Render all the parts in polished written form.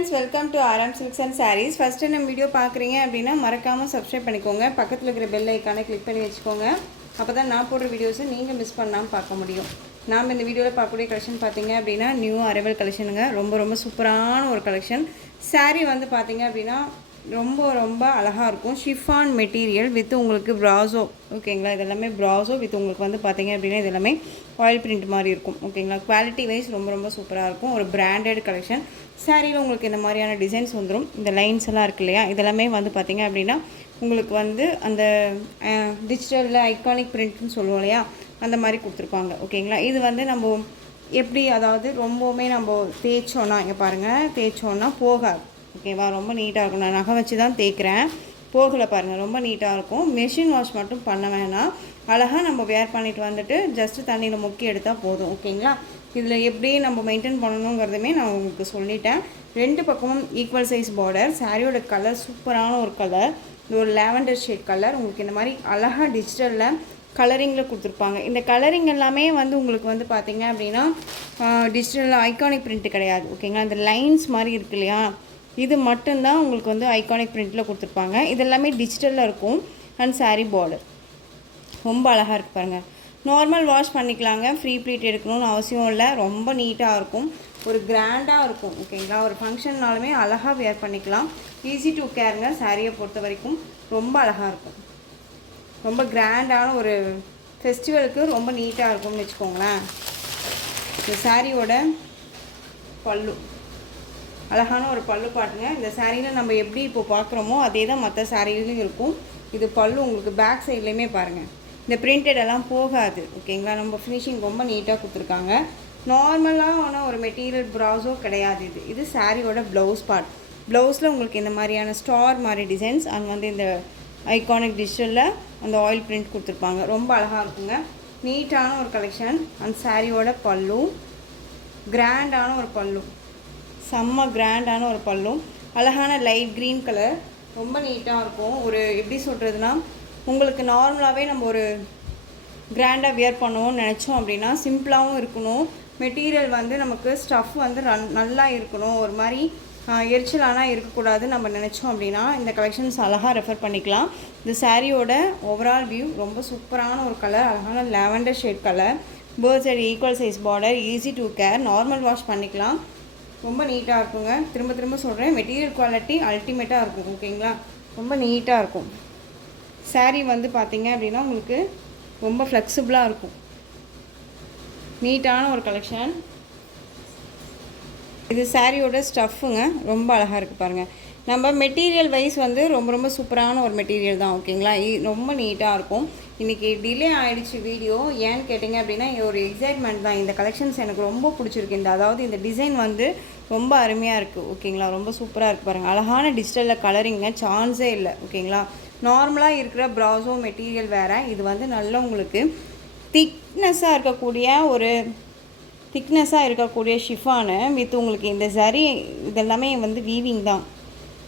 friends, welcome to RM Silks and Sarees. First நம்ம video பார்க்குறீங்க அப்படின்னா மறக்காம சப்ஸ்கிரைப் பண்ணிக்கோங்க. பக்கத்தில் இருக்கிற பெல் ஐக்கானை கிளிக் பண்ணி வச்சுக்கோங்க. அப்போ தான் நான் போடுற வீடியோஸை நீங்கள் மிஸ் பண்ணாமல் பார்க்க முடியும். நாம் இந்த வீடியோவில் பார்க்கக்கூடிய கலெக்ஷன் பார்த்தீங்க அப்படின்னா நியூ அரைவல் கலெக்ஷனுங்க. ரொம்ப சூப்பரான ஒரு கலெக்ஷன். சாரீ வந்து பார்த்தீங்க அப்படின்னா ரொம்ப அழகாக இருக்கும். ஷிஃபான் மெட்டீரியல் வித் உங்களுக்கு ப்ராஸோ, ஓகேங்களா? இதெல்லாமே ப்ராஸோ வித் உங்களுக்கு வந்து பார்த்தீங்க அப்படின்னா இது எல்லாமே ஆயில் பிரிண்ட் மாதிரி இருக்கும், ஓகேங்களா? குவாலிட்டி வைஸ் ரொம்ப சூப்பராக இருக்கும். ஒரு பிராண்டட் கலெக்ஷன். சாரியில் உங்களுக்கு இந்த மாதிரியான டிசைன்ஸ் வந்துடும். இந்த லைன்ஸ் எல்லாம் இருக்கு இல்லையா, இதெல்லாமே வந்து பார்த்தீங்க அப்படின்னா உங்களுக்கு வந்து அந்த டிஜிட்டலில் ஐகானிக் பிரிண்ட்னு சொல்லுவோம் இல்லையா, அந்த மாதிரி கொடுத்துருப்பாங்க, ஓகேங்களா? இது வந்து நம்ம எப்படி, அதாவது ரொம்பவுமே நம்ம தேய்ச்சோன்னா, இங்கே பாருங்கள், தேய்ச்சோன்னா போகாது, ஓகேவா? ரொம்ப நீட்டாக இருக்கும். நான் நகை வச்சு தான் தேய்க்கிறேன், போகலை பாருங்கள், ரொம்ப நீட்டாக இருக்கும். மெஷின் வாஷ் மட்டும் பண்ண வேணாம், அழகாக நம்ம வேர் பண்ணிட்டு வந்துட்டு ஜஸ்ட்டு தண்ணியில் முக்கி எடுத்தால் போதும், ஓகேங்களா? இதில் எப்படி நம்ம மெயின்டைன் பண்ணணுங்கிறதுமே நான் உங்களுக்கு சொல்லிட்டேன். ரெண்டு பக்கமும் ஈக்குவல் சைஸ் பார்டர். சாரியோட கலர் சூப்பரான ஒரு கலர், இது ஒரு லாவெண்டர் ஷேட் கலர். உங்களுக்கு இந்த மாதிரி அழகாக டிஜிட்டலில் கலரிங்கில் கொடுத்துருப்பாங்க. இந்த கலரிங் எல்லாமே வந்து உங்களுக்கு வந்து பார்த்திங்க அப்படின்னா டிஜிட்டலில் ஐகானிக் பிரிண்ட்டு கிடையாது, ஓகேங்களா? இந்த லைன்ஸ் மாதிரி இருக்கு இல்லையா, இது மட்டும்தான் உங்களுக்கு வந்து ஐகானிக் பிரிண்ட்டில் கொடுத்துருப்பாங்க. இதெல்லாமே டிஜிட்டலில் இருக்கும். அண்ட் சாரீ பார்டர் ரொம்ப அழகாக இருக்குது பாருங்கள். நார்மல் வாஷ் பண்ணிக்கலாங்க, ஃப்ரீ ப்ளீட் எடுக்கணும்னு அவசியம் இல்லை. ரொம்ப நீட்டாக இருக்கும், ஒரு கிராண்டாக இருக்கும், ஓகேங்களா? ஒரு ஃபங்க்ஷன்னாலுமே அழகாக வேர் பண்ணிக்கலாம். ஈஸி டு கேருங்க. சாரியை பொறுத்த வரைக்கும் ரொம்ப அழகாக இருக்கும். ரொம்ப கிராண்டான ஒரு ஃபெஸ்டிவலுக்கு ரொம்ப நீட்டாக இருக்கும்னு வச்சுக்கோங்களேன். இந்த சாரியோட பல்லு அழகான ஒரு பல்லு பாட்டுங்க. இந்த சாரியில் நம்ம எப்படி இப்போ பார்க்குறோமோ அதே தான் மற்ற சாரிலையும் இருக்கும். இது பல்லு உங்களுக்கு பேக் சைட்லேயுமே பாருங்கள், இந்த பிரிண்டட் எல்லாம் போகாது, ஓகேங்களா? நம்ம ஃபினிஷிங் ரொம்ப நீட்டாக கொடுத்துருக்காங்க. நார்மலான ஒரு மெட்டீரியல் ப்ராஸோ கிடையாது. இது சாரியோட ப்ளவுஸ் பார்ட். ப்ளவுஸில் உங்களுக்கு இந்த மாதிரியான ஸ்டார் மாதிரி டிசைன்ஸ், அங்கே வந்து இந்த ஐகானிக் டிஜிட்டலில் அந்த ஆயில் பிரிண்ட் கொடுத்துருப்பாங்க. ரொம்ப அழகாக இருக்குங்க. நீட்டான ஒரு கலெக்ஷன். அந்த சாரியோட பல்லு கிராண்டான ஒரு பல்லு, செம்ம கிராண்டான ஒரு பல்லு. அழகான லைட் க்ரீன் கலர், ரொம்ப நீட்டாக இருக்கும். ஒரு எப்படி சொல்கிறதுனா, உங்களுக்கு நார்மலாகவே நம்ம ஒரு கிராண்டாக வியர் பண்ணுவோம்னு நினச்சோம் அப்படின்னா சிம்பிளாகவும் இருக்கணும். மெட்டீரியல் வந்து நமக்கு ஸ்டஃப் வந்து நல்லா இருக்கணும், ஒரு மாதிரி எரிச்சலானால் இருக்கக்கூடாது நம்ம நினச்சோம் அப்படின்னா இந்த கலெக்ஷன்ஸ் அழகாக ரெஃபர் பண்ணிக்கலாம். இந்த சாரியோட ஓவரால் வியூ ரொம்ப சூப்பரான ஒரு கலர், அழகான lavender shade colour. Both side equal size border, easy to care, normal wash பண்ணிக்கலாம். ரொம்ப நீட்டாக இருக்குங்க. திரும்ப சொல்கிறேன், மெட்டீரியல் குவாலிட்டி அல்டிமேட்டாக இருக்கும், ஓகேங்களா? ரொம்ப நீட்டாக இருக்கும். சாரீ வந்து பார்த்திங்க அப்படின்னா உங்களுக்கு ரொம்ப ஃப்ளெக்சிபிளாக இருக்கும். நீட்டான ஒரு கலெக்ஷன். இது சாரியோட ஸ்டஃப்புங்க, ரொம்ப அழகாக இருக்குது பாருங்கள். நம்ம மெட்டீரியல் வைஸ் வந்து ரொம்ப சூப்பரான ஒரு மெட்டீரியல் தான், ஓகேங்களா? ரொம்ப நீட்டாக இருக்கும். இன்றைக்கி டிலே ஆகிடுச்சு வீடியோ, ஏன்னு கேட்டிங்க அப்படின்னா ஒரு எக்ஸைட்மெண்ட் தான். இந்த கலெக்ஷன்ஸ் எனக்கு ரொம்ப பிடிச்சிருக்கு. அதாவது இந்த டிசைன் வந்து ரொம்ப அருமையாக இருக்குது, ஓகேங்களா? ரொம்ப சூப்பராக இருக்குது பாருங்கள். அழகான டிஜிட்டலில் கலரிங்க, சான்ஸே இல்லை, ஓகேங்களா? நார்மலாக இருக்கிற ப்ராஸோ மெட்டீரியல் வேறு, இது வந்து நல்ல உங்களுக்கு திக்னஸாக இருக்கக்கூடிய ஷிஃபானு வித் உங்களுக்கு இந்த சரி இதெல்லாமே வந்து வீவிங் தான்.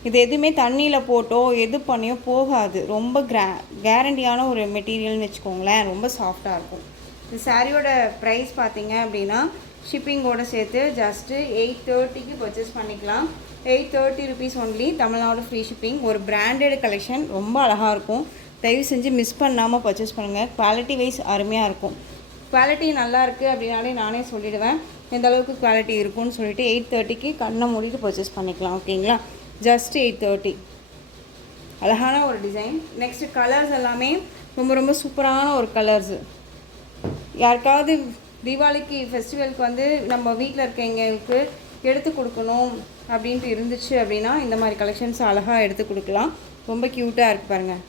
இது எதுவுமே தண்ணியில் போட்டோ எது பண்ணியோ போகாது. ரொம்ப கேரண்டியான ஒரு மெட்டீரியல்னு வச்சுக்கோங்களேன். ரொம்ப சாஃப்டாக இருக்கும். இந்த சாரியோட ப்ரைஸ் பார்த்தீங்க அப்படின்னா ஷிப்பிங்கோடு சேர்த்து ஜஸ்ட்டு 830க்கு பர்ச்சேஸ் பண்ணிக்கலாம். 830 rupees only, Tamil Nadu free shipping. ஒரு பிராண்டட் கலெக்ஷன், ரொம்ப அழகாக இருக்கும். தயவு செஞ்சு மிஸ் பண்ணாமல் பர்ச்சேஸ் பண்ணுங்கள். குவாலிட்டி வைஸ் அருமையாக இருக்கும். குவாலிட்டி நல்லா இருக்குது அப்படின்னாலே நானே சொல்லிவிடுவேன் எந்த அளவுக்கு குவாலிட்டி இருக்குன்னு சொல்லிட்டு. 830க்கு கண்ணை மூடிட்டு பர்ச்சேஸ் பண்ணிக்கலாம், ஓகேங்களா? ஜஸ்ட் 830. அழகான ஒரு டிசைன். நெக்ஸ்ட்டு கலர்ஸ் எல்லாமே ரொம்ப சூப்பரான ஒரு கலர்ஸு. யாருக்காவது தீபாவளிக்கு ஃபெஸ்டிவலுக்கு வந்து நம்ம வீட்டில் இருக்கவங்களுக்கு எடுத்து கொடுக்கணும் அப்படின்ட்டு இருந்துச்சு அப்படின்னா இந்த மாதிரி கலெக்ஷன்ஸ் அழகாக எடுத்து கொடுக்கலாம். ரொம்ப க்யூட்டாக இருக்குது பாருங்கள்.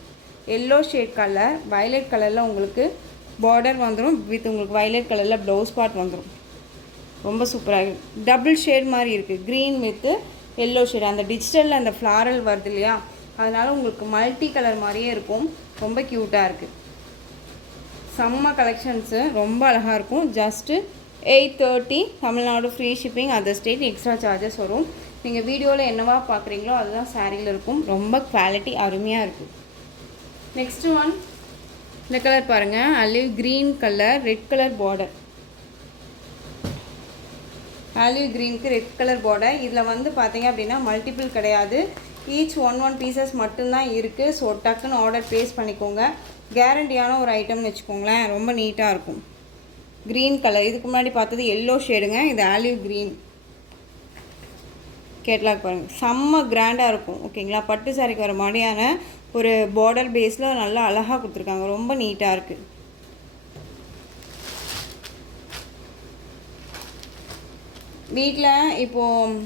எல்லோ ஷேட் கலர், வயலட் கலரில் உங்களுக்கு பார்டர் வந்துடும் வித் உங்களுக்கு வயலட் கலரில் ப்ளவுஸ் பார்ட் வந்துடும். ரொம்ப சூப்பராக இருக்குது. டபுள் ஷேட் மாதிரி இருக்குது, க்ரீன் வித்து எல்லோ ஷேட். அந்த டிஜிட்டலில் அந்த ஃப்ளாரல் வருது இல்லையா, அதனால் உங்களுக்கு மல்டி கலர் மாதிரியே இருக்கும். ரொம்ப க்யூட்டாக இருக்குது. செம்ம கலெக்ஷன்ஸு, ரொம்ப அழகாக இருக்கும். Just 830, Tamil Nadu free shipping. Other state extra charges வரும். நீங்கள் வீடியோவில் என்னவா பார்க்குறீங்களோ அதுதான் சாரியில் இருக்கும். ரொம்ப குவாலிட்டி அருமையாக இருக்குது. நெக்ஸ்ட்டு ஒன், இந்த கலர் பாருங்கள், olive green colour, red colour border. Olive க்ரீனுக்கு ரெட் கலர் பார்டர். இதில் வந்து பார்த்தீங்க அப்படின்னா மல்டிபிள் கிடையாது, ஈச் ஒன் பீசஸ் மட்டும்தான் இருக்குது. ஸோ டக்குன்னு ஆர்டர் ப்ளேஸ் பண்ணிக்கோங்க. கேரண்டியான ஒரு ஐட்டம்னு வச்சுக்கோங்களேன். ரொம்ப நீட்டாக இருக்கும். க்ரீன் கலர், இதுக்கு முன்னாடி பார்த்தது எல்லோ ஷேடுங்க, இது ஆலிவ் க்ரீன். கேட்லாக் பாருங்கள், செம்ம கிராண்டாக இருக்கும். ஓகேங்களா, பட்டு சாரிக்கு வர மாதிரியான ஒரு பார்டர் பேஸில் நல்லா அழகாக கொடுத்துருக்காங்க. ரொம்ப நீட்டாக இருக்குது. வீட்டில் இப்போது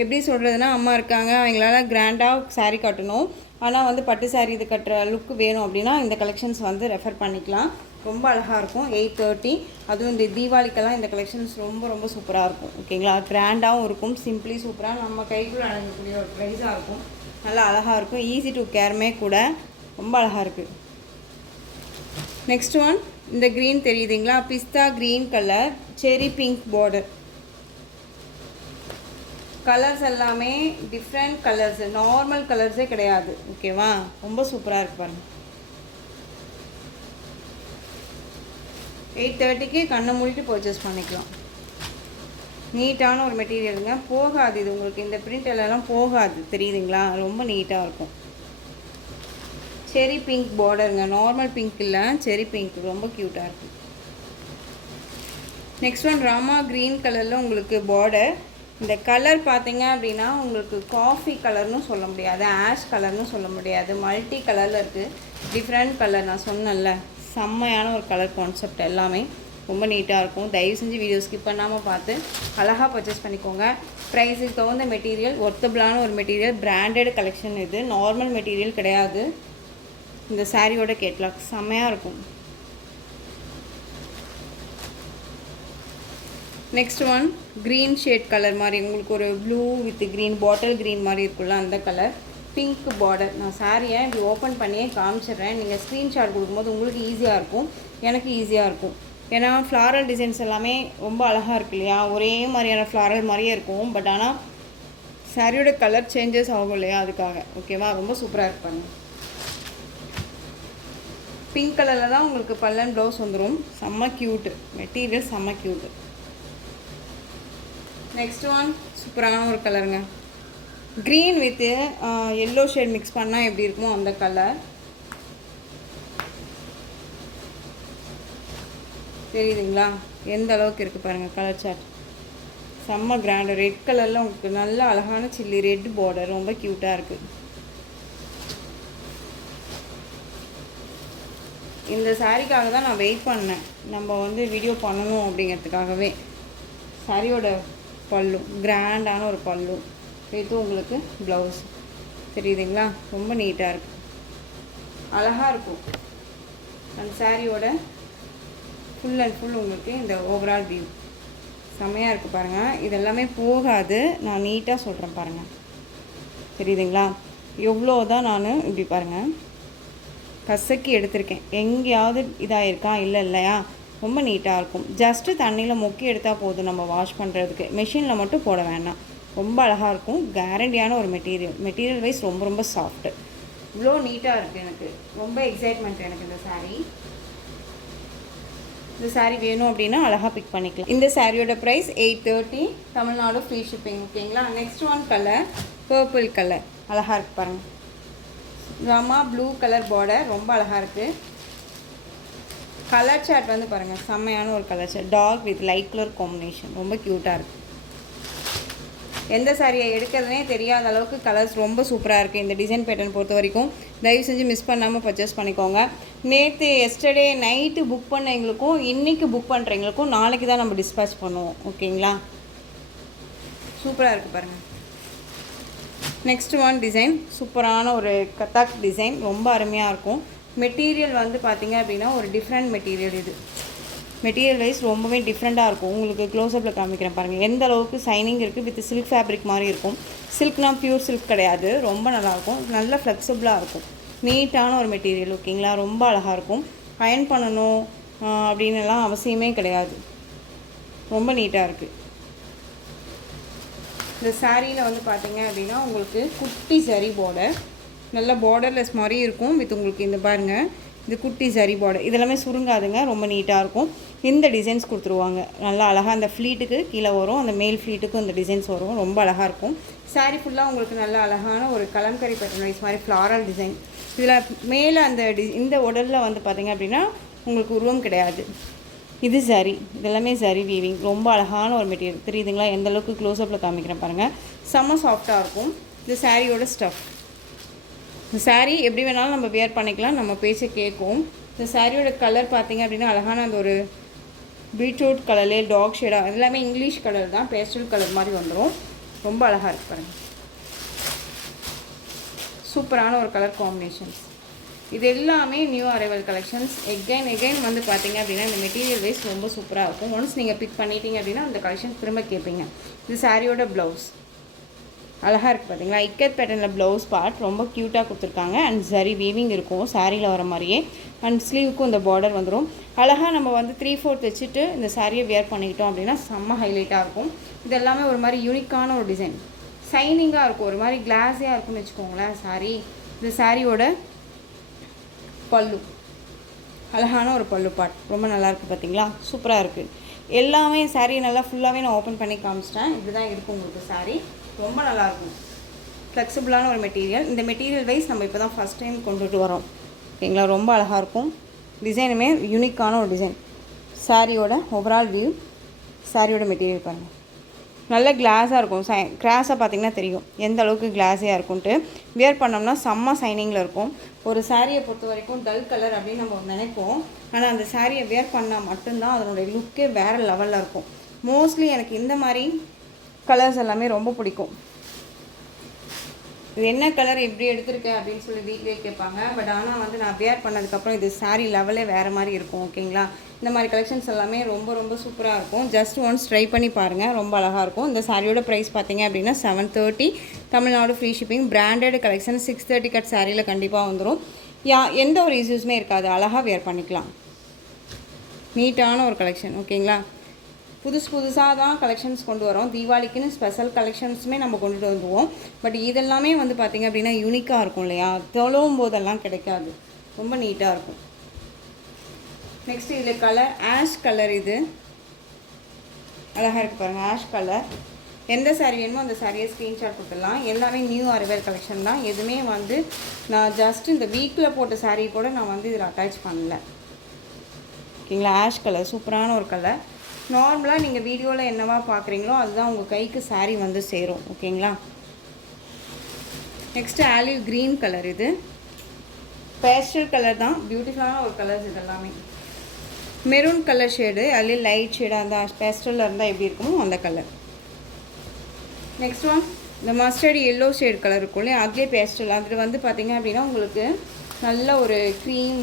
எப்படி சொல்கிறதுனா, அம்மா இருக்காங்க, அவங்களால கிராண்டாக சாரீ கட்டணும், ஆனால் வந்து பட்டு சாரீ இது கட்டுற லுக்கு வேணும் அப்படின்னா இந்த கலெக்ஷன்ஸ் வந்து ரெஃபர் பண்ணிக்கலாம். ரொம்ப அழகாக இருக்கும். 830. அதுவும் இந்த தீபாவளிக்கெல்லாம் இந்த கலெக்ஷன்ஸ் ரொம்ப ரொம்ப சூப்பராக இருக்கும். ஓகேங்களா, கிராண்டாகவும் இருக்கும், சிம்பிளி சூப்பராக நம்ம கைக்குள்ளே அடங்கக்கூடிய ஒரு ப்ரைஸாக இருக்கும். நல்லா அழகாக இருக்கும். ஈஸி டு கேர்மே கூட. ரொம்ப அழகாக இருக்குது. நெக்ஸ்ட் ஒன், இந்த க்ரீன் தெரியுதுங்களா, பிஸ்தா க்ரீன் கலர், செரி பிங்க் பார்டர். கலர்ஸ் எல்லாமே டிஃப்ரெண்ட் கலர்ஸு, நார்மல் கலர்ஸே கிடையாது. ஓகேவா, ரொம்ப சூப்பராக இருக்குது பாருங்கள். 830க்கு கண்ணை மூடிட்டு பர்ச்சேஸ் பண்ணிக்கலாம். நீட்டான ஒரு மெட்டீரியலுங்க, போகாது இது உங்களுக்கு. இந்த பிரிண்ட் எல்லாம் போகாது, தெரியுதுங்களா, ரொம்ப நீட்டாக இருக்கும். செரி பிங்க் பார்டருங்க, நார்மல் பிங்க் இல்லை, செரி பிங்க், ரொம்ப க்யூட்டாக இருக்குது. நெக்ஸ்ட் ஒன், ராமா க்ரீன் கலரில் உங்களுக்கு பார்டர். இந்த கலர் பார்த்தீங்க அப்படின்னா உங்களுக்கு காஃபி கலர்னு சொல்ல முடியாது, ஆஷ் கலர்னு சொல்ல முடியாது, மல்டி கலரில் இருக்குது. டிஃப்ரெண்ட் கலர், நான் சொன்னேன்ல, செம்மையான ஒரு கலர் கான்செப்ட். எல்லாமே ரொம்ப நீட்டாக இருக்கும். தயவு செஞ்சு வீடியோ ஸ்கிப் பண்ணாமல் பார்த்து அழகாக பர்ச்சேஸ் பண்ணிக்கோங்க. ப்ரைஸுக்கு தகுந்த மெட்டீரியல், ஒர்த்தபிளான ஒரு மெட்டீரியல், பிராண்டட் கலெக்ஷன். இது நார்மல் மெட்டீரியல் கிடையாது. இந்த சாரியோட கேட்லாக் செம்மையாக இருக்கும். Next one, green shade colour மாதிரி உங்களுக்கு ஒரு blue with green, bottle green மாதிரி இருக்குல்ல, அந்த கலர். Pink border. நான் சாரியை இப்படி ஓப்பன் பண்ணியே காமிச்சிடுறேன். நீங்கள் ஸ்க்ரீன்ஷாட் கொடுக்கும்போது உங்களுக்கு ஈஸியாக இருக்கும், எனக்கு ஈஸியாக இருக்கும். ஏன்னா ஃப்ளாரல் டிசைன்ஸ் எல்லாமே ரொம்ப அழகாக இருக்கு இல்லையா, ஒரே மாதிரியான ஃப்ளாரல் மாதிரியே இருக்கும். பட் ஆனால் சாரியோட கலர் சேஞ்சஸ் ஆகும் இல்லையா, அதுக்காக. ஓகேவா, ரொம்ப சூப்பராக இருப்பாங்க. பிங்க் கலரில் தான் உங்களுக்கு பல்லன் ப்ளவுஸ் வந்துடும். செம்ம க்யூட்டு மெட்டீரியல், செம்ம க்யூட்டு. நெக்ஸ்ட் ஒன், சூப்பரான ஒரு கலருங்க, green with yellow shade mix பண்ணால் எப்படி இருக்குமோ அந்த கலர். தெரியுதுங்களா எந்த அளவுக்கு இருக்குது பாருங்கள் கலர் சார்ட். செம்ம கிராண்டு. ரெட் கலரில் உங்களுக்கு நல்ல அழகான சில்லி ரெட் பார்டர், ரொம்ப க்யூட்டாக இருக்குது. இந்த சாரிக்காக தான் நான் வெயிட் பண்ணேன், நம்ம வந்து வீடியோ பண்ணணும் அப்படிங்கிறதுக்காகவே. சாரியோட பல்லு கிராண்டான ஒரு பல்லு, இது உங்களுக்கு ப்ளவுஸ். தெரியுதுங்களா, ரொம்ப நீட்டாக இருக்குது, அழகாக இருக்கும். அந்த சாரியோட ஃபுல் அண்ட் ஃபுல் உங்களுக்கு இந்த ஓவரால் வியூ செம்மையாக இருக்குது பாருங்கள். இதெல்லாமே போகாது, நான் நீட்டாக சொல்கிறேன் பாருங்கள். தெரியுதுங்களா, எவ்வளோ தான் நான் இப்படி பாருங்கள் கசக்கி எடுத்திருக்கேன், எங்கேயாவது இதாகிருக்கா, இல்லை இல்லையா, ரொம்ப நீட்டாக இருக்கும். ஜஸ்ட்டு தண்ணியில் முக்கி எடுத்தால் போதும் நம்ம வாஷ் பண்ணுறதுக்கு, மெஷினில் மட்டும் போட வேண்டாம். ரொம்ப அழகாக இருக்கும். கேரண்டியான ஒரு மெட்டீரியல் வைஸ் ரொம்ப ரொம்ப சாஃப்ட்டு. இவ்வளோ நீட்டாக இருக்குது, எனக்கு ரொம்ப எக்ஸைட்மெண்ட் எனக்கு இந்த சாரீ. இந்த சாரீ வேணும் அப்படின்னா அழகாக பிக் பண்ணிக்கலாம். இந்த சாரியோட ப்ரைஸ் 830, தமிழ்நாடு ஃப்ரீ ஷிப்பிங். ஓகேங்களா. Next one colour, purple colour, அழகாக இருக்குது பாருங்கள். ராமா ப்ளூ கலர் பார்டர், ரொம்ப அழகாக இருக்குது. கலர் சார்ட் வந்து பாருங்கள், செம்மையான ஒரு colour chart, dark with light colour combination, ரொம்ப க்யூட்டாக இருக்குது. எந்த சாரியை எடுக்கிறதுனே தெரியாத அளவுக்கு கலர்ஸ் ரொம்ப சூப்பராக இருக்குது. இந்த டிசைன் பேட்டர்ன் பொறுத்த வரைக்கும் தயவு செஞ்சு மிஸ் பண்ணாமல் பர்ச்சேஸ் பண்ணிக்கோங்க. நேற்று எஸ்டர்டே நைட்டு புக் பண்ண எங்களுக்கும் இன்றைக்கி புக் பண்ணுறவங்களுக்கும் நாளைக்கு தான் நம்ம டிஸ்பேச் பண்ணுவோம். ஓகேங்களா, சூப்பராக இருக்குது பாருங்கள். நெக்ஸ்ட் ஒன் டிசைன், சூப்பரான ஒரு கத்தாக் டிசைன், ரொம்ப அருமையாக இருக்கும். மெட்டீரியல் வந்து பார்த்திங்க அப்படின்னா ஒரு டிஃப்ரெண்ட் மெட்டீரியல். இது மெட்டீரியல் வைஸ் ரொம்பவே டிஃப்ரெண்ட்டாக இருக்கும். உங்களுக்கு க்ளோஸ்அப்பில் காமிக்கிறேன் பாருங்கள், எந்த அளவுக்கு சைனிங் இருக்குது. வித் சில்க் ஃபேப்ரிக் மாதிரி இருக்கும். சில்க்னா பியூர் சில்க் கிடையாது, ரொம்ப நல்லாயிருக்கும். நல்ல ஃப்ளெக்சிபிளாக இருக்கும். நீட்டான ஒரு மெட்டீரியல். ஓகேங்களா, ரொம்ப அழகாக இருக்கும். அயர்ன் பண்ணணும் அப்படின்னுலாம் அவசியமே கிடையாது, ரொம்ப நீட்டாக இருக்குது. இந்த சாரியில் வந்து பார்த்திங்க அப்படின்னா உங்களுக்கு குட்டி சரி பார்டர், நல்ல பார்டர்லெஸ் மாதிரி இருக்கும். வித் உங்களுக்கு இந்த பாருங்கள் இது குட்டி சரி பார்டர், இதெல்லாமே சுருங்காதுங்க, ரொம்ப நீட்டாக இருக்கும். இந்த டிசைன்ஸ் கொடுத்துருவாங்க, நல்லா அழகாக அந்த ஃப்ளீட்டுக்கு கீழே வரும், அந்த மேல் ஃப்ளீட்டுக்கும் இந்த டிசைன்ஸ் வரும், ரொம்ப அழகாக இருக்கும். சாரீ ஃபுல்லாக உங்களுக்கு நல்ல அழகான ஒரு கலம்கரி பேட்டர்ன் வைஸ் மாதிரி ஃப்ளாரல் டிசைன். இதில் மேலே அந்த இந்த உடலில் வந்து பார்த்திங்க அப்படின்னா உங்களுக்கு உருவம் கிடையாது. இது சரி, இதெல்லாமே சரி வீவிங், ரொம்ப அழகான ஒரு மெட்டீரியல். தெரியுதுங்களா? எந்த அளவுக்கு க்ளோஸ்அப்பில் காமிக்கிறேன் பாருங்கள், செம்ம சாஃப்டாக இருக்கும். இது சாரியோட ஸ்டஃப். இந்த சாரீ எப்படி வேணாலும் நம்ம வியர் பண்ணிக்கலாம், நம்ம பேச கேட்கும். இந்த சாரியோட கலர் பார்த்திங்க அப்படின்னா அழகான அந்த ஒரு பீட்ரூட் கலர்லேயே டாக் ஷேடாக, எல்லாமே இங்கிலீஷ் கலர் தான், பேஸ்டல் கலர் மாதிரி வந்துடும். ரொம்ப அழகாக இருக்கு பாருங்கள், சூப்பரான ஒரு கலர் காம்பினேஷன்ஸ். இது எல்லாமே நியூ அரைவல் கலெக்ஷன்ஸ். எகைன் வந்து பார்த்தீங்க அப்படின்னா இந்த மெட்டீரியல் வைஸ் ரொம்ப சூப்பராக இருக்கும். ஒன்ஸ் நீங்கள் பிக் பண்ணிட்டீங்க அப்படின்னா அந்த கலெக்ஷன் திரும்ப கேட்பீங்க. இது சாரியோட ப்ளவுஸ் அழகாக இருக்குது பார்த்தீங்களா? இக்கத் பேட்டர்னில் ப்ளவுஸ் பார்ட் ரொம்ப க்யூட்டாக கொடுத்துருக்காங்க. அண்ட் சரி வீவிங் இருக்கும் சாரியில் வர மாதிரியே. அண்ட் ஸ்லீவுக்கும் இந்த பார்டர் வந்துடும். அழகாக நம்ம வந்து 3/4 வச்சுட்டு இந்த சாரியை வியர் பண்ணிக்கிட்டோம் அப்படின்னா செம்ம ஹைலைட்டாக இருக்கும். இது எல்லாமே ஒரு மாதிரி யூனிக்கான ஒரு டிசைன், ஷைனிங்காக இருக்கும், ஒரு மாதிரி கிளாஸியாக இருக்கும்னு வச்சுக்கோங்களேன் சாரி. இந்த சாரியோட பல்லு அழகான ஒரு பல்லு பார்ட், ரொம்ப நல்லாயிருக்கு பார்த்தீங்களா? சூப்பராக இருக்குது. எல்லாமே சாரீ நல்லா ஃபுல்லாகவே நான் ஓப்பன் பண்ணி காமிச்சிட்டேன். இப்படி தான் இருக்கும் உங்களுக்கு சாரீ, ரொம்ப நல்லாயிருக்கும். ஃப்ளெக்சிபிளான ஒரு மெட்டீரியல். இந்த மெட்டீரியல் வைஸ் நம்ம இப்போ தான் ஃபஸ்ட் டைம் கொண்டுட்டு வரோம், ஓகேங்களா? ரொம்ப அழகாக இருக்கும். டிசைனுமே யூனிக்கான ஒரு டிசைன். சாரியோட ஓவரால் வியூ, சாரியோட மெட்டீரியல் பாருங்கள், நல்ல கிளாஸாக இருக்கும். கிளாஸாக பார்த்திங்கன்னா தெரியும் எந்த அளவுக்கு கிளாஸியாக இருக்கும்ன்ட்டு. வியர் பண்ணோம்னா செம்ம சைனிங்கில் இருக்கும். ஒரு சாரியை பொறுத்த வரைக்கும் டல் கலர் அப்படின்னு நம்ம நினைப்போம், ஆனால் அந்த சாரியை வியர் பண்ணால் மட்டும்தான் அதனுடைய லுக்கே வேறு லெவலில் இருக்கும். மோஸ்ட்லி எனக்கு இந்த மாதிரி கலர்ஸ் எல்லாமே ரொம்ப பிடிக்கும். இது என்ன கலர் எப்படி எடுத்திருக்கேன் அப்படின்னு சொல்லி வீட்டிலே கேட்பாங்க. பட் ஆனால் வந்து நான் வியர் பண்ணதுக்கப்புறம் இது சாரீ லெவலே வேறு மாதிரி இருக்கும், ஓகேங்களா? இந்த மாதிரி கலெக்ஷன்ஸ் எல்லாமே ரொம்ப சூப்பராக இருக்கும். ஜஸ்ட் ஒன்ஸ் ட்ரை பண்ணி பாருங்கள், ரொம்ப அழகாக இருக்கும். இந்த சாரியோட ப்ரைஸ் பார்த்தீங்க அப்படின்னா 730, Tamil Nadu free shipping. Branded collection 630 cut சாரியில் கண்டிப்பாக வந்துடும். எந்த ஒரு இஷ்யூஸுமே இருக்காது, அழகாக வியர் பண்ணிக்கலாம். நீட்டான ஒரு கலெக்ஷன், ஓகேங்களா? புதுசாக தான் கலெக்ஷன்ஸ் கொண்டு வரோம். தீபாவளிக்குன்னு ஸ்பெஷல் கலெக்ஷன்ஸுமே நம்ம கொண்டுட்டு வந்துடுவோம். பட் இதெல்லாமே வந்து பார்த்திங்க அப்படின்னா யூனிக்காக இருக்கும் இல்லையா? தொழுவும் போதெல்லாம் கிடைக்காது, ரொம்ப நீட்டாக இருக்கும். நெக்ஸ்ட் இதில் கலர் ஆஷ் கலர், இது அழகாக இருக்குது பாருங்கள், ஆஷ் கலர். எந்த சாரீ வேணுமோ அந்த சாரியை ஸ்க்ரீன்ஷாட் கொடுத்துடலாம். எல்லாமே நியூ அரைவல் கலெக்ஷன் தான். எதுவுமே வந்து நான் ஜஸ்ட் இந்த வீக்கில் போட்ட சாரீ கூட நான் வந்து இதில் அட்டாச் பண்ணல, ஓகேங்களா? ஆஷ் கலர் சூப்பரான ஒரு கலர். நார்மலாக நீங்கள் வீடியோவில் என்னவா பார்க்குறீங்களோ அதுதான் உங்கள் கைக்கு சாரீ வந்து சேரும், ஓகேங்களா? நெக்ஸ்ட்டு ஆலிவ் க்ரீன் கலர், இது பேஸ்டல் கலர் தான், பியூட்டிஃபுல்லான ஒரு கலர்ஸ் இதெல்லாமே. மெரூன் கலர் ஷேடு, அதில் லைட் ஷேடாக இருந்தால் பேஸ்டலில் இருந்தால் எப்படி இருக்குமோ அந்த கலர். நெக்ஸ்ட் ஒன் இந்த மஸ்டர்ட் எல்லோ ஷேட் கலர் இருக்கும் இல்லையா, அதுலேயே பேஸ்டல். அதில் வந்து பார்த்திங்க அப்படின்னா உங்களுக்கு நல்ல ஒரு க்ரீம்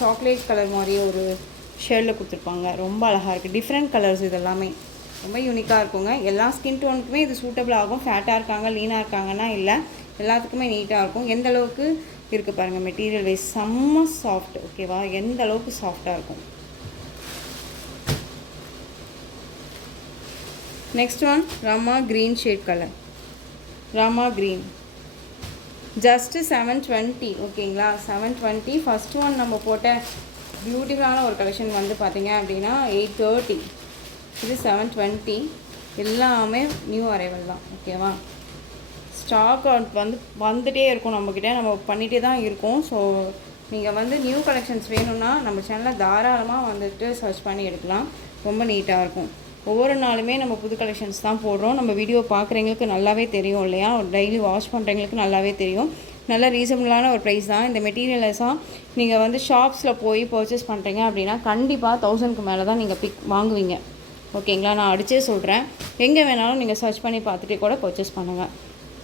சாக்லேட் கலர் மாதிரி ஒரு ஷேடில் கொடுத்துருப்பாங்க, ரொம்ப அழகாக இருக்குது. டிஃப்ரெண்ட் கலர்ஸ் இதெல்லாமே ரொம்ப யூனிக்காக இருக்குங்க. எல்லா ஸ்கின் டோனுக்குமே இது சூட்டபிள் ஆகும். ஃபேட்டாக இருக்காங்க, லீனாக இருக்காங்கன்னா இல்லை, எல்லாத்துக்குமே நீட்டாக இருக்கும். எந்த அளவுக்கு இருக்குது பாருங்கள் மெட்டீரியல் வைஸ், செம்ம சாஃப்ட், ஓகேவா? எந்த அளவுக்கு சாஃப்டாக இருக்கும். Next one Rama green shade colour, Rama green, just 720, ஓகேங்களா? 720. ஃபஸ்ட் ஒன் நம்ம போட்ட பியூட்டிஃபுல்லான ஒரு கலெக்ஷன் வந்து பார்த்திங்க அப்படின்னா 830, இது 720. எல்லாமே நியூ அரைவல் தான், ஓகேவா? ஸ்டாக் அவுட் வந்துகிட்டே இருக்கும் நம்மக்கிட்ட, நம்ம பண்ணிகிட்டே தான் இருக்கோம். ஸோ நீங்கள் வந்து நியூ கலெக்ஷன்ஸ் வேணும்னா நம்ம சேனலில் தாராளமாக வந்துட்டு சர்ச் பண்ணி எடுக்கலாம், ரொம்ப நீட்டாக இருக்கும். ஒவ்வொரு நாளுமே நம்ம புது கலெக்ஷன்ஸ் தான் போடுறோம். நம்ம வீடியோ பார்க்குறவங்களுக்கு நல்லாவே தெரியும் இல்லையா? டெய்லி வாஷ் பண்ணுறவங்களுக்கு நல்லாவே தெரியும். நல்ல ரீசனபிளான ஒரு ப்ரைஸ் தான். இந்த மெட்டீரியல்ஸாக நீங்கள் வந்து ஷாப்ஸில் போய் பர்ச்சேஸ் பண்ணுறீங்க அப்படின்னா கண்டிப்பாக 1000க்கு மேலே தான் நீங்கள் வாங்குவீங்க, ஓகேங்களா? நான் அடிச்சே சொல்கிறேன். எங்கே வேணாலும் நீங்கள் சர்ச் பண்ணி பார்த்துட்டு கூட பர்ச்சேஸ் பண்ணுங்கள்,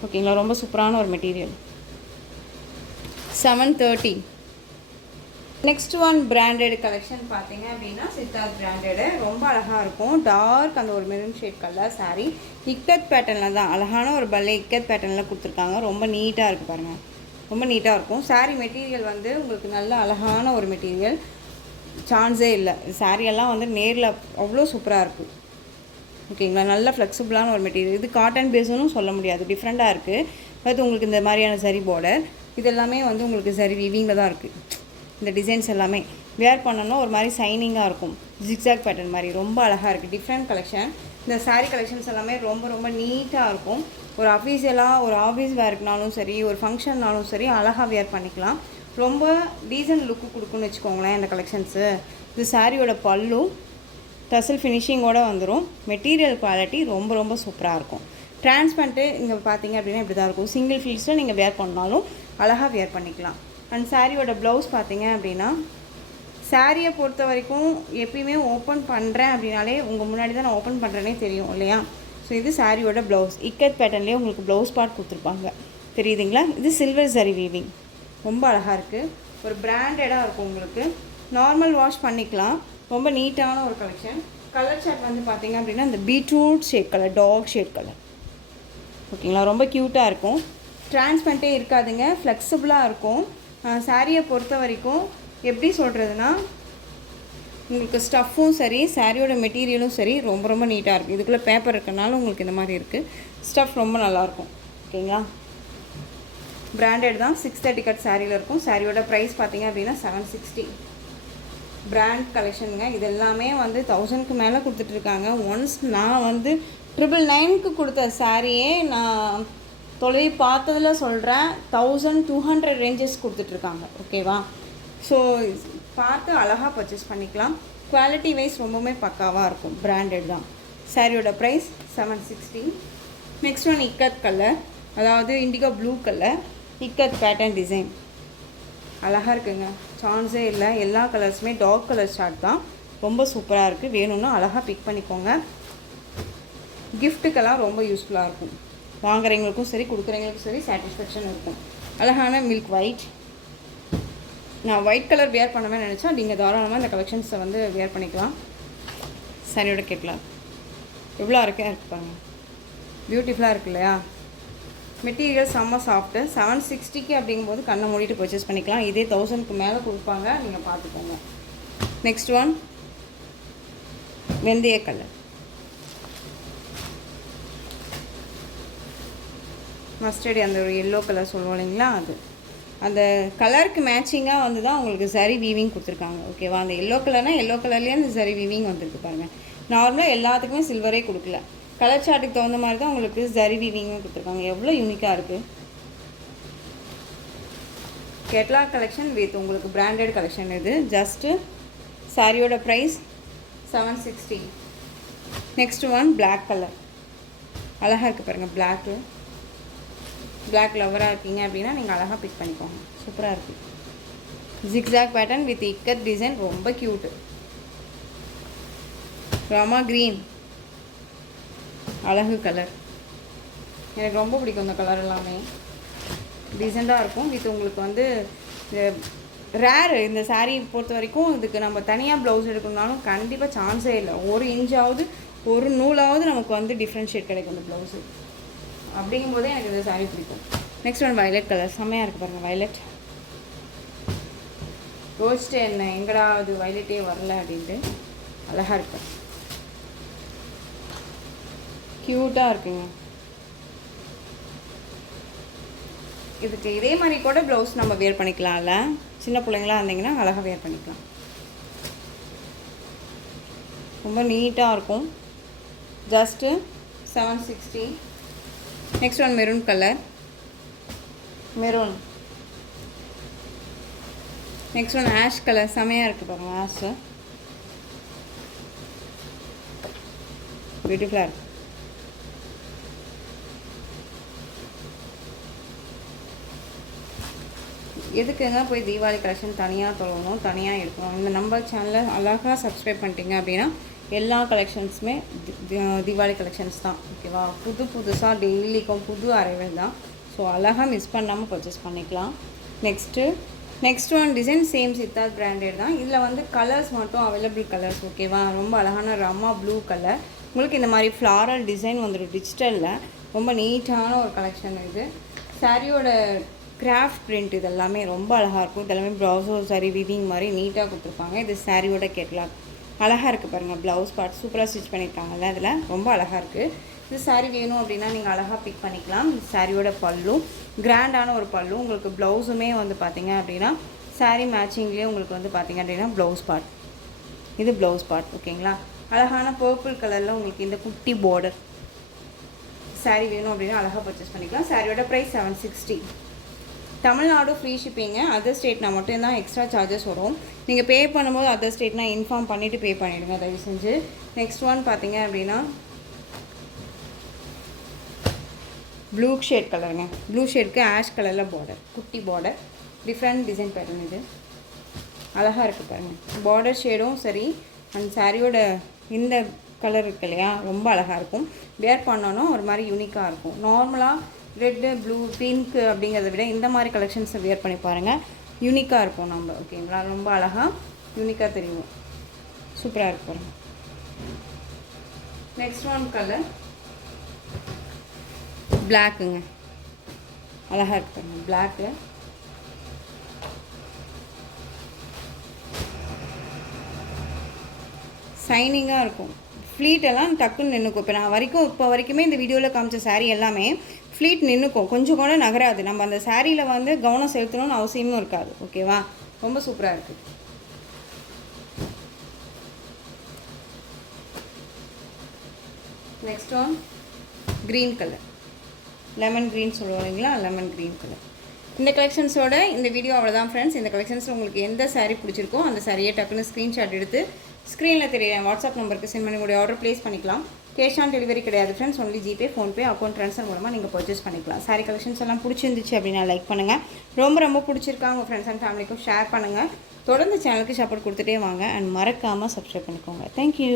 ஓகேங்களா? ரொம்ப சூப்பரான ஒரு material. 730. Next one branded collection பார்த்தீங்க அப்படின்னா சித்தார்த் பிராண்டடு, ரொம்ப அழகாக இருக்கும். டார்க் அந்த ஒரு maroon shade colour sari, ikat பேட்டர்னில் தான் அழகான ஒரு பல்லே இக்கத் பேட்டர்னில் கொடுத்துருக்காங்க. ரொம்ப நீட்டாக இருக்குது பாருங்கள், ரொம்ப நீட்டாக இருக்கும். சாரீ மெட்டீரியல் வந்து உங்களுக்கு நல்ல அழகான ஒரு மெட்டீரியல், சான்ஸே இல்லை. சாரியெல்லாம் வந்து நேரில் அவ்வளோ சூப்பராக இருக்குது, ஓகேங்களா? நல்ல ஃப்ளெக்சிபிளான ஒரு மெட்டீரியல். இது காட்டன் பேஸுன்னு சொல்ல முடியாது, டிஃப்ரெண்ட்டாக இருக்குது. அது உங்களுக்கு இந்த மாதிரியான சரி பார்டர், இது எல்லாமே வந்து உங்களுக்கு சரி வீவிங்கில் தான் இருக்குது. இந்த டிசைன்ஸ் எல்லாமே வேர் பண்ணோன்னா ஒரு மாதிரி சைனிங்காக இருக்கும். ஜிக்ஸாக் பேட்டர்ன் மாதிரி ரொம்ப அழகாக இருக்குது. Different collection. இந்த சாரீ கலெக்ஷன்ஸ் எல்லாமே ரொம்ப ரொம்ப நீட்டாக இருக்கும். ஒரு அஃபீஷியலாக ஒரு ஆஃபீஸ் வேர்க்குனாலும் சரி, ஒரு ஃபங்க்ஷன்னாலும் சரி அழகாக வேர் பண்ணிக்கலாம். ரொம்ப டீசன்ட் லுக்கு கொடுக்குன்னு வச்சுக்கோங்களேன் இந்த கலெக்ஷன்ஸு. இது சாரியோட பல்லு டசல் ஃபினிஷிங்கோடு வந்துடும். மெட்டீரியல் குவாலிட்டி ரொம்ப ரொம்ப சூப்பராக இருக்கும். டிரான்ஸ்பரண்ட்டு இங்கே பார்த்தீங்க அப்படின்னா இப்படி தான் இருக்கும். சிங்கிள் ஃபீல்ஸில் நீங்கள் வேர் பண்ணாலும் அழகாக வேர் பண்ணிக்கலாம். அண்ட் சாரியோட ப்ளவுஸ் பார்த்தீங்க அப்படின்னா, சாரியை பொறுத்த வரைக்கும் எப்பயுமே ஓப்பன் பண்ணுறேன் அப்படின்னாலே உங்கள் முன்னாடி தான் நான் ஓப்பன் பண்ணுறேனே தெரியும் இல்லையா. ஸோ இது சாரியோட ப்ளவுஸ். இக்கத் பேட்டர்ன்லேயே உங்களுக்கு ப்ளவுஸ் பார்ட் கொடுத்துருப்பாங்க, தெரியுதுங்களா. இது சில்வர் சரி வீவிங், ரொம்ப அழகாக இருக்குது. ஒரு பிராண்டடாக இருக்கும். உங்களுக்கு நார்மல் வாஷ் பண்ணிக்கலாம். ரொம்ப நீட்டான ஒரு கலெக்ஷன். கலர் சார்ட் வந்து பார்த்திங்க அப்படின்னா இந்த beetroot shade colour, dark shade colour, ஓகேங்களா. ரொம்ப க்யூட்டாக இருக்கும். டிரான்ஸ்பரண்ட்டே இருக்காதுங்க, ஃப்ளெக்சிபிளாக இருக்கும். சாரியை பொறுத்த வரைக்கும் எப்படி சொல்கிறதுனா, உங்களுக்கு ஸ்டஃப்பும் சரி, சாரியோட மெட்டீரியலும் சரி ரொம்ப ரொம்ப நீட்டாக இருக்குது. இதுக்குள்ளே பேப்பர் இருக்கனால உங்களுக்கு இந்த மாதிரி இருக்குது. ஸ்டஃப் ரொம்ப நல்லாயிருக்கும், ஓகேங்களா. பிராண்டட் தான். 630 கட் சாரியில் இருக்கும். சாரியோட ப்ரைஸ் பார்த்திங்க அப்படின்னா 760. பிராண்ட் கலெக்ஷனுங்க. இது எல்லாமே வந்து 1000க்கு மேலே கொடுத்துட்ருக்காங்க. ஒன்ஸ் நான் வந்து 999க்கு கொடுத்த சாரியே நான் தொலை பார்த்ததில் சொல்கிறேன் 1200 ரேஞ்சஸ் கொடுத்துட்ருக்காங்க, ஓகேவா. ஸோ பார்த்து அழகாக பர்ச்சேஸ் பண்ணிக்கலாம். குவாலிட்டி வைஸ் ரொம்பவுமே பக்காவாக இருக்கும். பிராண்டட் தான். சாரியோட price 760. Next one ikat colour, அதாவது indigo blue colour, ikat pattern design அழகாக இருக்குங்க. சான்ஸே இல்லை. எல்லா கலர்ஸுமே டார்க் கலர் ஷார்ட் தான். ரொம்ப சூப்பராக இருக்குது. வேணும்னா அழகாக பிக் பண்ணிக்கோங்க. கிஃப்ட்டுக்கெல்லாம் ரொம்ப யூஸ்ஃபுல்லாக இருக்கும். வாங்குறவங்களுக்கும் சரி, கொடுக்குறவங்களுக்கும் சரி சாட்டிஸ்ஃபேக்ஷன் இருக்கும். அழகான மில்க் ஒயிட். நான் ஒயிட் கலர் வேர் பண்ணவே நினச்சா நீங்கள் தாராளமாக இந்த கலெக்ஷன்ஸை வந்து வேர் பண்ணிக்கலாம். சாரியோட கேட்கலாம் எவ்வளோ இருப்பாங்க. பியூட்டிஃபுல்லாக இருக்கு இல்லையா. மெட்டீரியல் செம்ம சாஃப்ட்டு. 760க்கு அப்படிங்கும்போது கண்ணை மூடிட்டு பர்ச்சேஸ் பண்ணிக்கலாம். இதே 1000க்கு மேலே கொடுப்பாங்க, நீங்கள் பார்த்துக்கோங்க. நெக்ஸ்ட் ஒன் வெந்தய கலர், மஸ்டர்டு, அந்த ஒரு எல்லோ கலர் சொல்லுவோம் இல்லைங்களா, அது அந்த கலருக்கு மேட்சிங்காக வந்து தான் உங்களுக்கு சரி வீவிங் கொடுத்துருக்காங்க, ஓகேவா. அந்த எல்லோ கலர்னால் எல்லோ கலர்லேயே அந்த சரி வீவிங் வந்துருக்கு பாருங்கள். நார்மலாக எல்லாத்துக்குமே சில்வரே கொடுக்கல. கலர் சார்ட்டுக்கு தகுந்த மாதிரி தான் உங்களுக்கு சரி வீவிங்கும் கொடுத்துருக்காங்க. எவ்வளோ யூனிக்காக இருக்குது. கேட்லாக் கலெக்ஷன் வித் உங்களுக்கு பிராண்டட் கலெக்ஷன் இது. ஜஸ்ட்டு சாரியோட price 760. Next one black colour, அழகாக இருக்குது பாருங்கள். பிளாக் லவராக இருக்கீங்க அப்படின்னா நீங்கள் அழகாக பிக் பண்ணிக்கோங்க. சூப்பராக இருக்குது. Zigzag pattern with ikat design, ரொம்ப க்யூட்டு. ராமா க்ரீன், அழகு கலர். எனக்கு ரொம்ப பிடிக்கும் இந்த கலர் எல்லாமே. டீசெண்டாக இருக்கும். வித் உங்களுக்கு வந்து ரேரு இந்த சாரீ பொறுத்த வரைக்கும். இதுக்கு நம்ம தனியாக ப்ளவுஸ் எடுக்கணும்னாலும் கண்டிப்பாக சான்ஸே இல்லை. ஒரு இன்ச்சாவது ஒரு நூலாவது நமக்கு வந்து டிஃப்ரென்ஷியேட் கிடைக்கும் இந்த ப்ளவுஸு. அப்படிங்கும்போதே எனக்கு இந்த சாரீ பிடிக்கும். நெக்ஸ்ட் ஒன் வயலட் கலர், செம்மையாக இருக்குது பாருங்கள். வயலட் யோசிச்சுட்டு என்ன எங்கடா அது வயலட்டே வரல அப்படின்ட்டு அழகாக இருக்கு. க்யூட்டாக இருக்குங்க. இதுக்கு இதே மாதிரி கூட ப்ளவுஸ் நம்ம வேர் பண்ணிக்கலாம்ல. சின்ன பிள்ளைங்களா இருந்தீங்கன்னா அழகாக வேர் பண்ணிக்கலாம். ரொம்ப நீட்டாக இருக்கும். Just 760. Next one maroon colour, maroon. Next one ash colour, செமையாக இருக்குது பாருங்கள். ஆஷு பியூட்டிஃபுல்லாக இருக்குது. எதுக்குங்க போய் தீபாவளி கலெக்ஷன் தனியாக சொல்லணும், தனியாக எடுக்கணும். இந்த நம்ம சேனலை அழகாக சப்ஸ்கிரைப் பண்ணிட்டீங்க அப்படின்னா எல்லா கலெக்ஷன்ஸுமே தீபாவளி கலெக்ஷன்ஸ் தான், ஓகேவா. புதுசாக டெய்லிக்கும் புது அரைவல் தான். ஸோ அழகாக மிஸ் பண்ணாமல் பர்ச்சேஸ் பண்ணிக்கலாம். Next one design same Siddharth branded தான். இதில் வந்து கலர்ஸ் மட்டும் அவைலபிள் கலர்ஸ், ஓகேவா. ரொம்ப அழகான ரம்மா ப்ளூ கலர். உங்களுக்கு இந்த மாதிரி ஃப்ளாரல் டிசைன் வந்துடும் டிஜிட்டலில். ரொம்ப நீட்டான ஒரு கலெக்ஷன் இது. சாரியோட கிராஃப்ட் பிரிண்ட் இதெல்லாமே ரொம்ப அழகாக இருக்கும். இதெல்லாமே ப்ளவுஸோ சாரி வீவிங் மாதிரி நீட்டாக கொடுத்துருப்பாங்க. இது சாரியோட கேட்லாக், அழகாக இருக்குது பாருங்கள். ப்ளவுஸ் பார்ட் சூப்பராக ஸ்டிச் பண்ணியிருக்காங்கல்ல, அதில் ரொம்ப அழகாக இருக்குது. இது சாரீ வேணும் அப்படின்னா நீங்கள் அழகாக பிக் பண்ணிக்கலாம். சாரியோட பல்லு கிராண்டான ஒரு பல்லு. உங்களுக்கு ப்ளவுஸுமே வந்து பார்த்திங்க அப்படின்னா சாரீ மேட்சிங்லேயே உங்களுக்கு வந்து பார்த்திங்க அப்படின்னா ப்ளவுஸ் பார்ட், இது ப்ளவுஸ் பார்ட். ஓகேங்களா, அழகான பர்பிள் கலரில் உங்களுக்கு இந்த குட்டி பார்டர் சாரீ வேணும் அப்படின்னா அழகாக பர்ச்சேஸ் பண்ணிக்கலாம். சாரியோட ப்ரைஸ் 760. தமிழ்நாடு ஃப்ரீ ஷிப்பிங்க. அதர் ஸ்டேட்னா மட்டும்தான் எக்ஸ்ட்ரா சார்ஜஸ் வரும். நீங்கள் பே பண்ணும்போது அதர் ஸ்டேட்னா இன்ஃபார்ம் பண்ணிவிட்டு பே பண்ணிவிடுங்க தயவு செஞ்சு. நெக்ஸ்ட் ஒன் பார்த்தீங்க அப்படின்னா ப்ளூ ஷேட் கலருங்க. ப்ளூ ஷேட்க்கு ஆஷ் கலரில் பார்டர், குட்டி பார்டர், டிஃப்ரெண்ட் டிசைன் பேட்டர்ன். இது அழகாக இருக்குது பாருங்கள். பார்டர் ஷேடும் சரி அண்ட் சாரியோட இந்த கலர் இருக்கு இல்லையா, ரொம்ப அழகாக இருக்கும். வேர் பண்ணோன்னா ஒரு மாதிரி யூனிக்காக இருக்கும். நார்மலாக ரெட்டு ப்ளூ பிங்க் அப்படிங்கிறத விட இந்த மாதிரி கலெக்ஷன்ஸை வியர் பண்ணி பாருங்கள், யூனிக்காக இருக்கும் நம்ம. ஓகேங்களா, ரொம்ப அழகாக யூனிக்காக தெரியும், சூப்பராக இருக்கு பாருங்கள். நெக்ஸ்ட் ஒன் கலர் பிளாக்குங்க, அழகாக இருக்கு பாருங்கள். பிளாக்கு ஷைனிங்காக இருக்கும். ஃப்ளீட்டெல்லாம் டக்குன்னு நின்றுக்கும். இப்போ வரைக்குமே இந்த வீடியோவில் காமிச்ச சாரீ எல்லாமே ஃப்ளீட் நின்றுக்கும், கொஞ்சம் கூட நகராது. நம்ம அந்த சாரியில் வந்து கவனம் செலுத்தணும்னு அவசியமும் இருக்காது. ஓகேவா, ரொம்ப சூப்பராக இருக்குது. Next one green colour, lemon green சொல்லுவோம் இல்லைங்களா, லெமன் க்ரீன் கலர். இந்த கலெக்ஷன்ஸோட இந்த வீடியோ அவ்வளோதான் ஃப்ரெண்ட்ஸ். இந்த கலெக்ஷன்ஸ் உங்களுக்கு எந்த சாரீ பிடிச்சிருக்கோ அந்த சாரியை டக்குன்னு ஸ்க்ரீன்ஷாட் எடுத்து ஸ்க்ரீனில் தெரிய வாட்ஸ்அப் நம்பருக்கு சென்ட் பண்ணி உங்களுடைய ஆர்டர் ப்ளேஸ் பண்ணிக்கலாம். கேஷ் ஆன் டெலிவரி கிடையாது friends, only GPay, PhonePe, account transfer மூலமாக நீங்கள் பர்ச்சேஸ் பண்ணிக்கலாம். சாரீ கலெக்ஷன்ஸ் எல்லாம் பிடிச்சிருந்துச்சு அப்படின்னா லைக் பண்ணுங்கள். ரொம்ப பிடிச்சிருக்கா உங்கள் ஃப்ரெண்ட்ஸ் அண்ட் ஃபேமிலிக்கும் ஷேர் பண்ணுங்கள். தொடர்ந்து சேனலுக்கு சப்போர்ட் கொடுத்துட்டே வாங்க அண்ட் மறக்காமல் சப்ஸ்கிரைப் பண்ணிக்கோங்க. தேங்க்யூ.